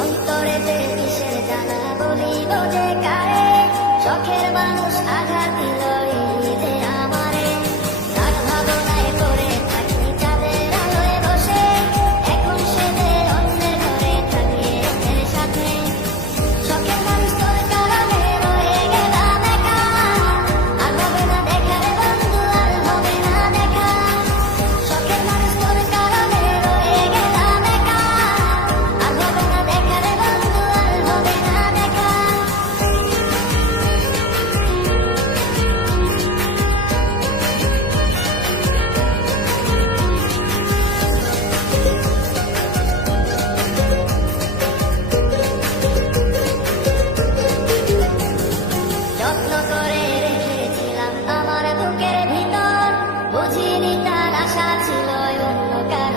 অন্তরেতে কিসের জ্বালা বলিব যে কারে, শখের মানুষ আঘাত দিল এই ঈদে আমারে। তার ভাবনায় করে থাকি চাঁদের আলোয় বসে, এখন সে যে অন্যের ঘরে থাকে এর সাথে। শখের মানুষ তোর কারণে রয়ে গেলাম একা, আর হবে না দেখা রে বন্ধু, আর হবে না দেখা। শখের মানুষ তোর কারণে রয়ে গেলাম একা, আর হবে না দেখা রে বন্ধু, আর হবে না দেখা। যত্ন করে রেখেছিলাম আমার বুকের ভিতর, বুঝিনি তার আশা ছিল অন্য কারো।